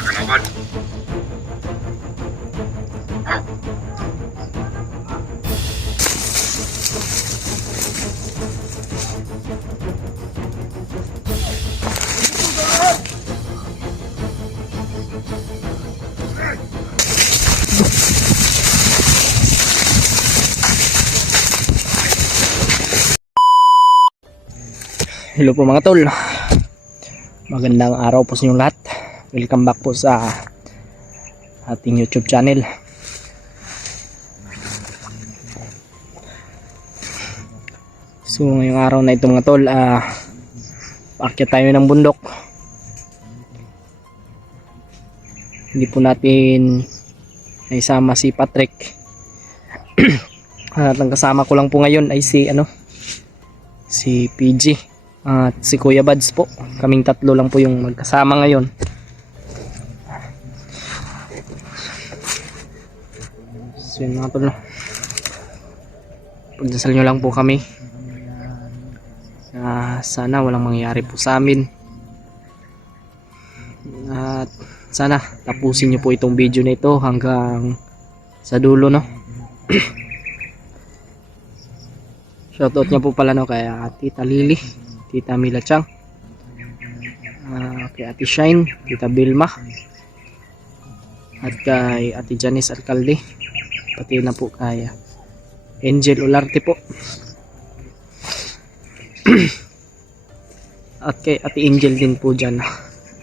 kalaban. Hello po mga tol, magandang araw po sa inyong lahat. Welcome back po sa ating YouTube channel. So ngayong araw na ito mga tol, paakyat tayo ng bundok. Hindi po natin naisama si Patrick. At ang kasama ko lang po ngayon ay si PG at si Kuya Buds po. Kaming tatlo lang po yung magkasama ngayon. So yun mga tol, pagdasal nyo lang po kami na sana walang mangyari po sa amin, at sana tapusin nyo po itong video na ito hanggang sa dulo, no? Shoutout niya po pala kay Tita Lily, Tita Mila Chang, kay Ate Shine, Tita Bilma, at kay Ate Janice Alcalde, pati na po kay Angel Olarte po, at kay Ate Angel din po dyan,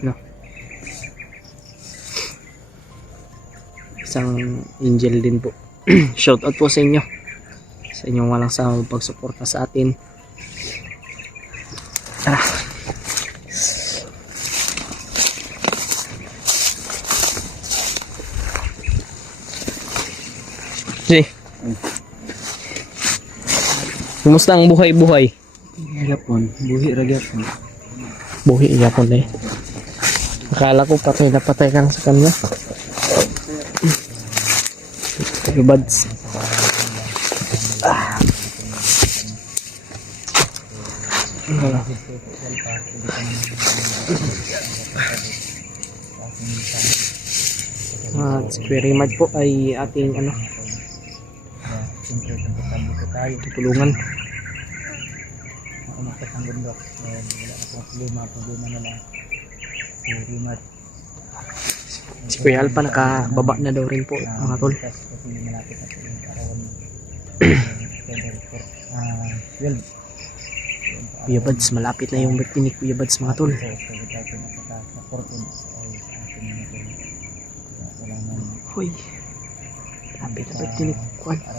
no? Isang Angel din po. Shoutout po sa inyo, sa inyong walang sawang pagsuporta sa atin. Tara. Hey. Kumusta ang buhay-buhay? Yapon, buhi ra gyapon. Buhi yapon eh. Akala ko patay na patay ka na sa kanya. Kuya Buds. At si Kuya Rimad po ay ating tutulungan. Umakyat ang bundok. Wala na problema na lang. Si Rimad. Si Kuya Alpa nakababa na daw rin po mga tol. Kasi malapit na po yung arawan. Well, Kuya Buds, malapit na yung birthday ni Kuya Buds mga tol. Hoy, malapit na birthday ni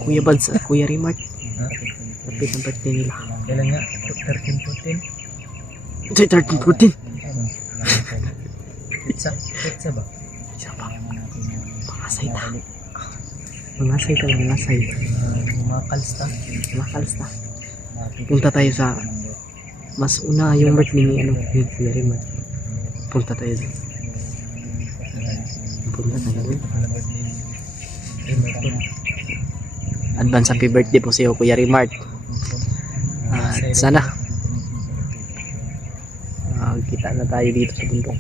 Kuya Buds at Kuya Rimad. Malapit na birthday nila. kailan nga? 13-14? Ito 13-14. Pizza ba? Isa pa. Pangasay ta. Pangasay ta lang, pangasay. Makalsta. Makalsta. Punta tayo sa mas una yung birthday ni ni Kuya Rimad. Punta tayo doon. Punta tayo doon. Advance happy birthday po sa iyo Kuya Rimad. Sana kita na tayo dito sa bundok.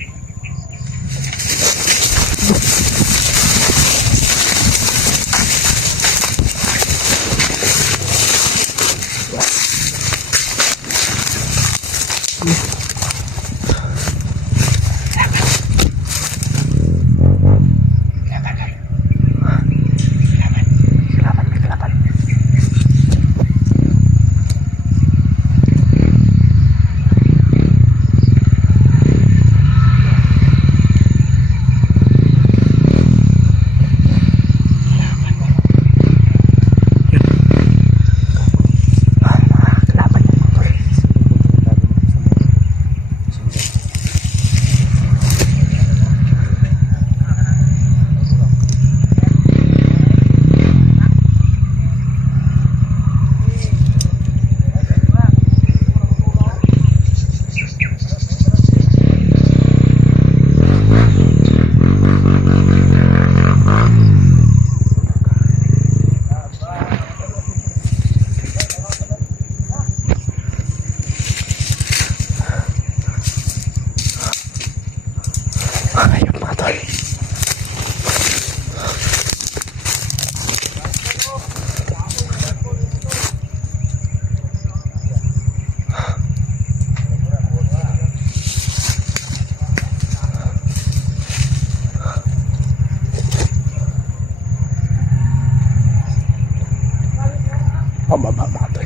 Pababa ba ito?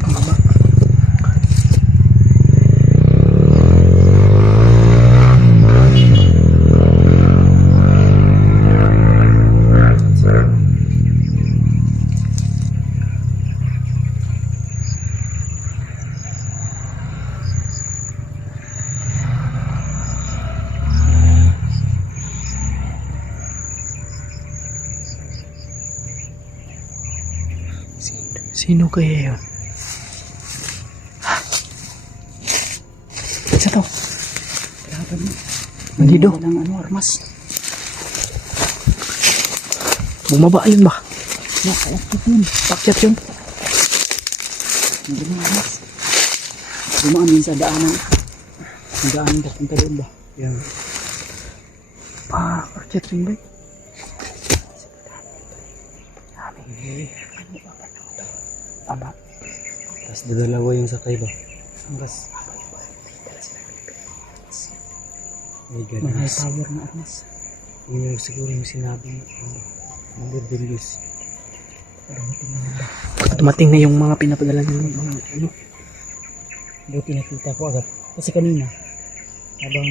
Pababa. Sino kaya yun? Isa to. Grabe mo. Nandito. Walang ano, armas. Bumaba yun ba? Nakaakit yun. Pakyat yun. Hindi mo armas. Dumaan yun sa daanan. Ang daanan papunta doon ba? Yan. Pakyat rin ba? Aba. Tapos dalawa yung sakay ba? Hanggas. May high power na armas. Yun yung siguro yung sinabi ng Berdelis. Dumating na yung mga pinapadala ng mga ano. Buti nakita ko agad. Kasi kanina, habang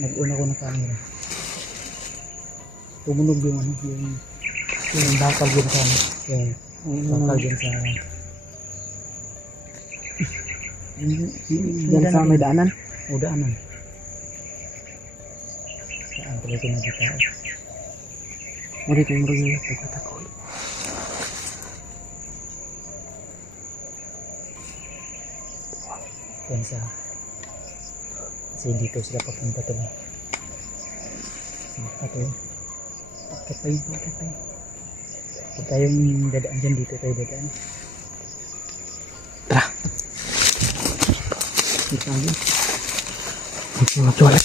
nag-una ko ng camera, tumunog yung ano, yung bakal dyan sa ano. Yung bakal dyan sa... Diyan sa may daanan. O daanan. Saan pala ito nagkita? Muli kong rin nagtatakol. Yan sa... Kasi dito sila papunta to. Bakit pa yun, bakit pa yun. Kung tayong dadaan dyan, dito tayo dadaan. Tara. Dito tayo. Ito mga tuwalat.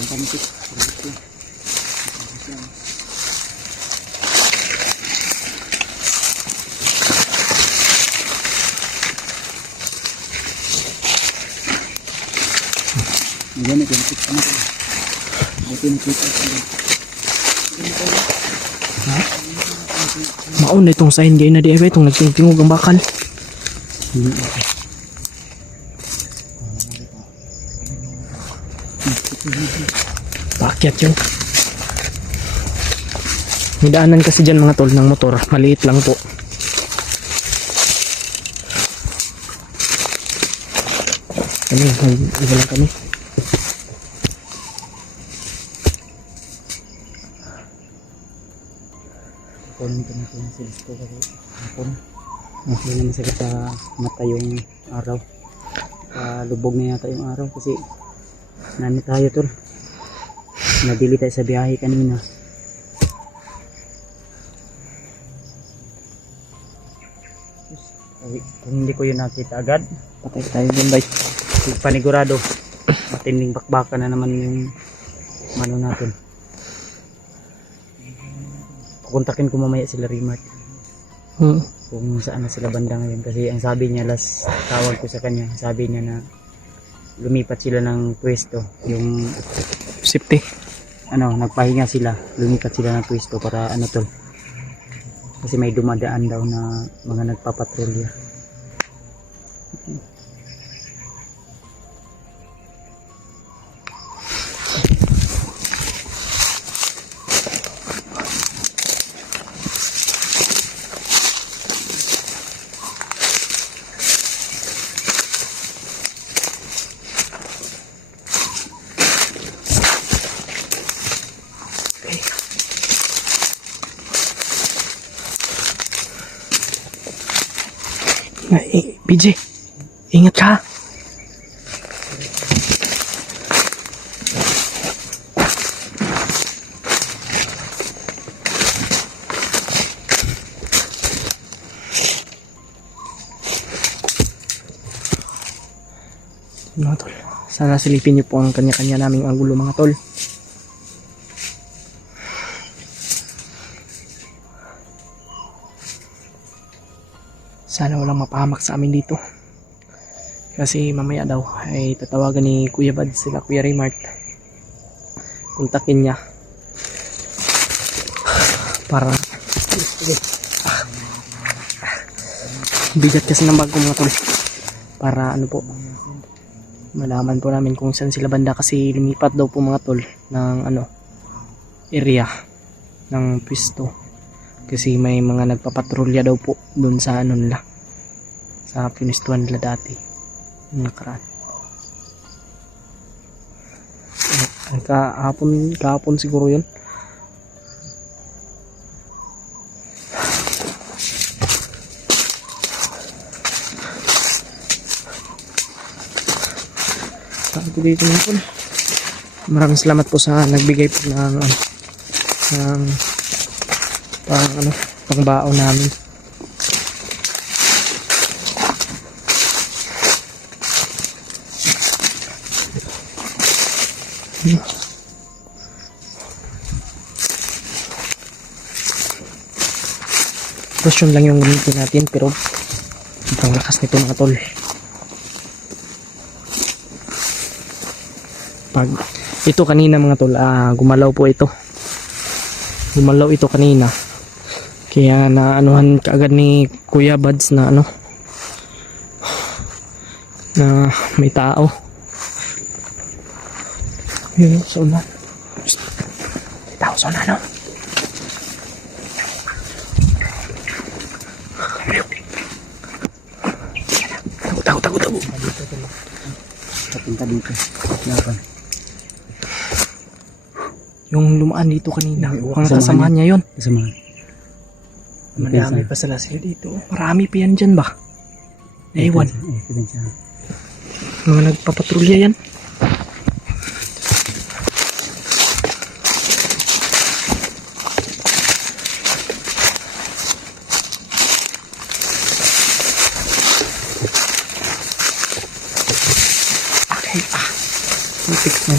Pampanitik. Maganda, pinipit ka na ito. May pinipit ka na ito. Maon na itong sign gay na di ba itong nagtingtingog ang bakal. Pakyat yun. May daanan kasi dyan mga tol ng motor. Maliit lang po. Kami, iba lang kami. Kunin ko na ito yung silis ko kasi hapon. Hindi na masakit sa mata yung araw. Lubog na yata yung araw kasi nani tayo tol. Nadili tayo sa biyahe kanina. Kung hindi ko yun nakita agad, Patay tayo dun bay. panigurado matinding bakbakan na naman yung mano natin. Kukontakin ko mamaya sila Remark kung saan na sila banda ngayon kasi ang sabi niya last tawag ko sa kanya, sabi niya na lumipat sila ng pwesto, yung Safety. ano, nagpahinga sila, lumipat sila ng pwesto para ano tol, kasi may dumadaan daw na mga nagpapatrolya. PJ, ingat ka. Mga tol. Sana silipin niyo po ang kanya-kanya naming anggulo mga tol. Sana walang mapahamak sa amin dito. Kasi mamaya daw ay tatawagan ni Kuya Bad sila Kuya Raymart. Kontakin niya. Para bigat kasi ng bag ko mga tol. Para ano po, malaman po namin kung saan sila banda kasi lumipat daw po mga tol ng ano area ng pwesto. Kasi may mga nagpapatrolya daw po doon sa ano nila, sa pinistuan nila dati yung nakaraan. Kahapon siguro yun. Sabi dito mga tol. Maraming salamat po sa nagbigay po ng pangbaon namin. Cushion lang yung gamitin natin pero sobrang lakas nito mga tol. Pag ito kanina mga tol, gumalaw po ito. Gumalaw ito kanina. Kaya naanuhan kaagad ni Kuya Bads na na may tao. Yun, sa ulan. May tao sa ulan, no? Tago. Papunta dito. Laban. Yung lumaan dito kanina, mukhang kasamahan kasamahan niya yun. Kasamahan. Madami pa sila dito. Marami pa yan dyan ba? Ewan. Mga nagpapatrolya yan. Okay. Fix na.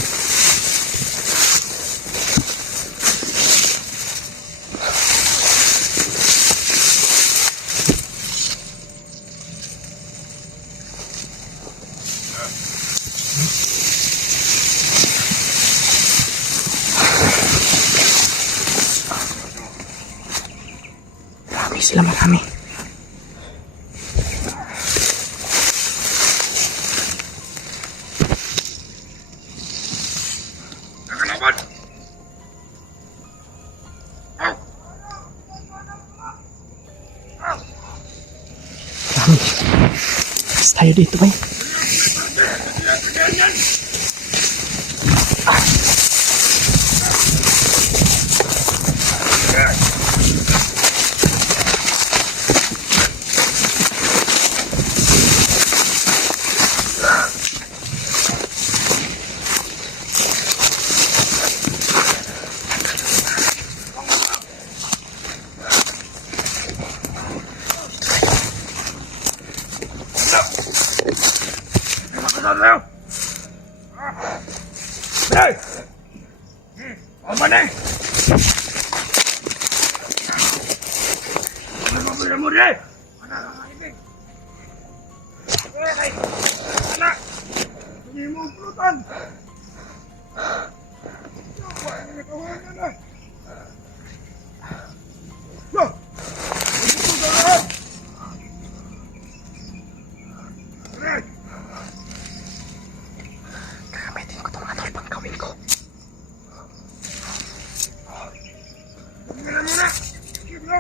Marami. Mas tayo dito ba? Hey! Apa nih? Mana mobil murid? Mana ini? Hei! Mana? Ini mau pelutan. Coba ini kawannya dah. Yo! Itu dah. Hei! Gagamitin ko itong mga tol pang gawin ko. Tingnan mo na! Sige na!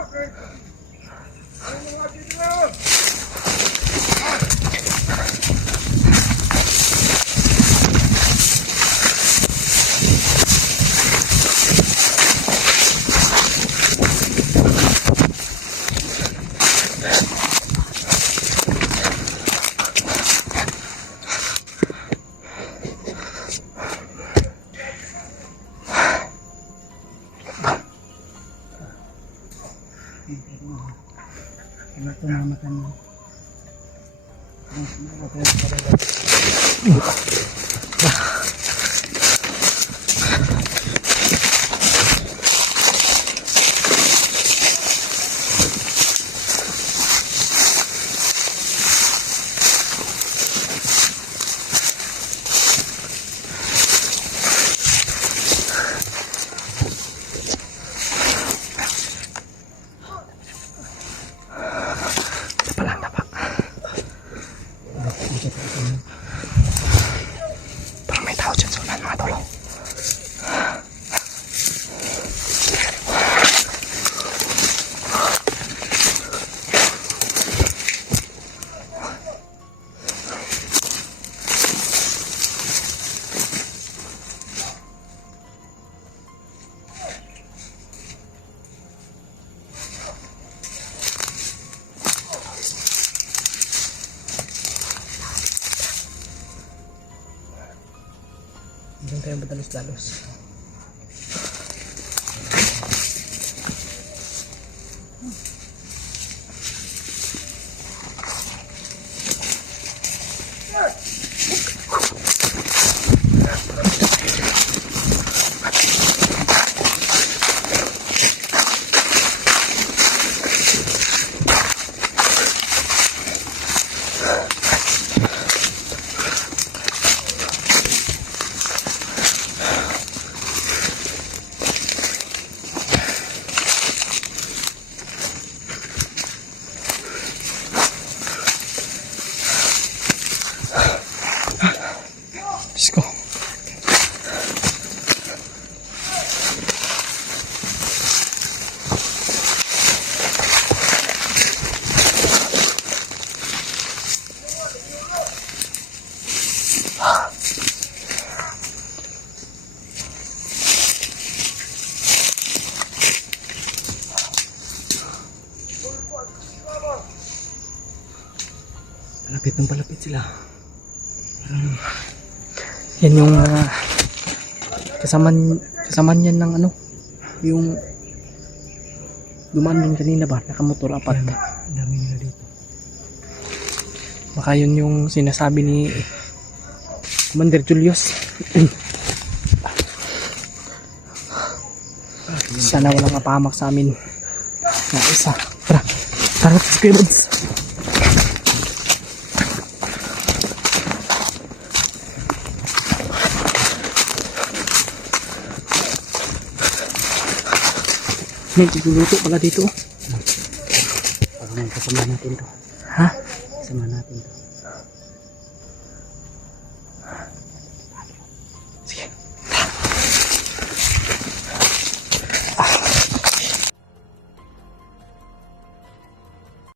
Ano mga dito na? Ano ito na makan? Tapa lang, tapa. Parang may tao dyan sa ulan, mga tol. Diyan tayo madalos-dalos. Let's go. Palapit ng palapit sila. Yan yung kasama niyan ng ano, yung dumaan din kanina ba, nakamotor apat. Ang dami nila dito. Baka yun yung sinasabi ni Commander Julius. Sana walang mapahamak sa amin na isa. Tara, tara, squibs. May nagluluto pala dito. Parang kasama natin to. Ha? Kasama natin to. Sige. Ah.